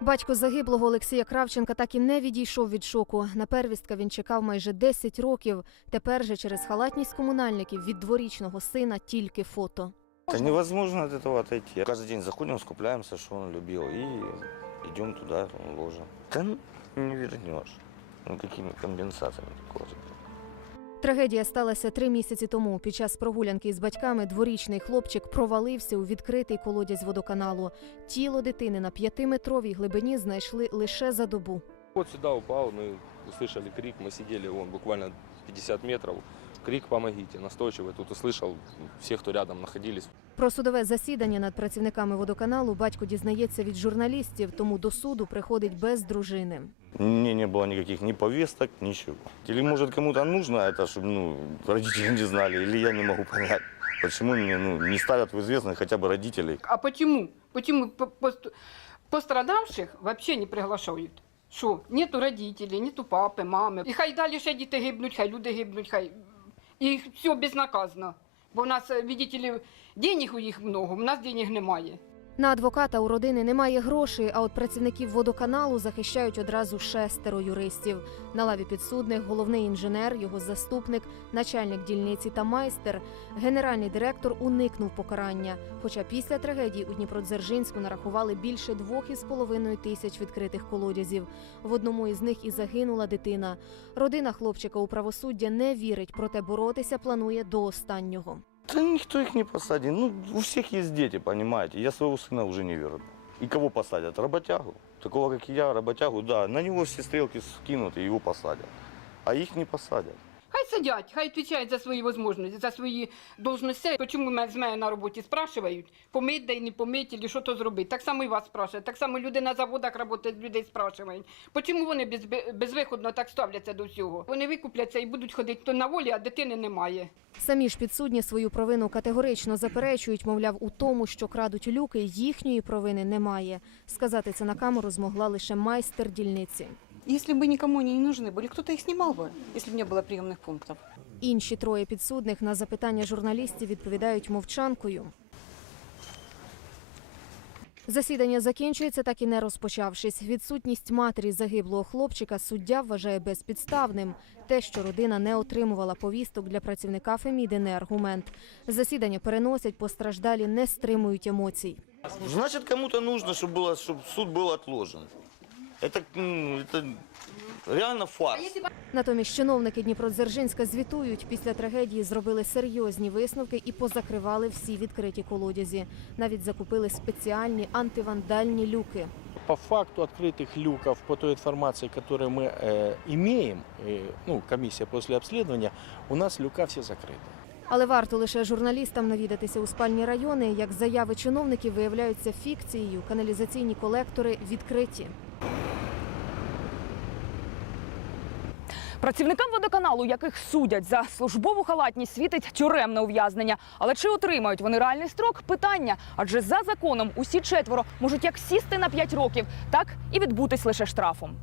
Батько загиблого Олексія Кравченка так і не відійшов від шоку. На первістка він чекав майже 10 років. Тепер же через халатність комунальників від дворічного сина тільки фото. Это невозможно от этого отойти. Каждый день заходим, скупляемся, что он любил, и идем туда, в ложе. Да ну, не вернешь. Ну, какими компенсациями такого заберешь? Трагедія сталася три місяці тому. Під час прогулянки із батьками дворічний хлопчик провалився у відкритий колодязь водоканалу. Тіло дитини на п'ятиметровій глибині знайшли лише за добу. Вот сюда упал, мы услышали крик, мы сидели вон буквально 50 метров. Крик «помогите», настойчивый. Тут услышал всех, кто рядом находились. Про судове засідання над працівниками водоканалу батько дізнається від журналістів, тому до суду приходить без дружини. Мне не было никаких ни повесток, ничего. Или, может, кому-то нужно это, чтобы ну, родители не знали, или я не могу понять, почему мне ну, не ставят в известность хотя бы родителей. А почему? Почему по- пост- пострадавших вообще не приглашають? Що? Нету родителей, нету папи, мами. І хай далі ще діти гибнуть, хай люди гибнуть, хай. і все безнаказано. Бо у нас, видите ли, денег у їх много, в нас денег немає. На адвоката у родини немає грошей, а от працівників водоканалу захищають одразу шестеро юристів. На лаві підсудних головний інженер, його заступник, начальник дільниці та майстер. Генеральний директор уникнув покарання. Хоча після трагедії у Дніпродзержинську нарахували більше двох із половиною тисяч відкритих колодязів. В одному із них і загинула дитина. Родина хлопчика у правосуддя не вірить, проте боротися планує до останнього. Да никто их не посадит. Ну, у всех есть дети, понимаете. Я своего сына уже не верну. И кого посадят? Работягу. Такого, как я, работягу, да. На него все стрелки скинут и его посадят. А их не посадят. Хай сидять, хай відповідають за свої можливості, за свої должності. Чому з мене на роботі спрашують, помить й не помить, чи що то зробити. Так само і вас спрашують. Так само люди на заводах працюють, людей спрашують. Чому вони без, безвиходно так ставляться до всього? Вони викупляться і будуть ходити то на волі, а дитини немає. Самі ж підсудні свою провину категорично заперечують, мовляв, у тому, що крадуть люки, їхньої провини немає. Сказати це на камеру змогла лише майстер дільниці. Если бы никому они не нужны были, кто-то их снимал бы, если бы не было приемных пунктов. Інші троє підсудних на запитання журналістів відповідають мовчанкою. Засідання закінчується, так і не розпочавшись. Відсутність матері загиблого хлопчика суддя вважає безпідставним. Те, що родина не отримувала повісток для працівника Феміди, не аргумент. Засідання переносять, постраждалі не стримують емоцій. Значит, кому-то нужно, чтобы, было, чтобы суд был отложен. Это, м, это реально фарс. Натомість чиновники Дніпродзержинська звітують, після трагедії зробили серйозні висновки і позакривали всі відкриті колодязі. Навіть закупили спеціальні антивандальні люки. По факту открытых люков, по той информации, которую мы э, имеем, э, ну, комиссия после обследования, у нас люка все закрыты. Але варто лише журналістам навідатися у спальні райони, як заяви чиновників виявляються фікцією. Каналізаційні колектори відкриті. Працівникам водоканалу, яких судять за службову халатність, світить тюремне ув'язнення. Але чи отримають вони реальний строк? Питання. Адже за законом усі четверо можуть як сісти на 5 років, так і відбутись лише штрафом.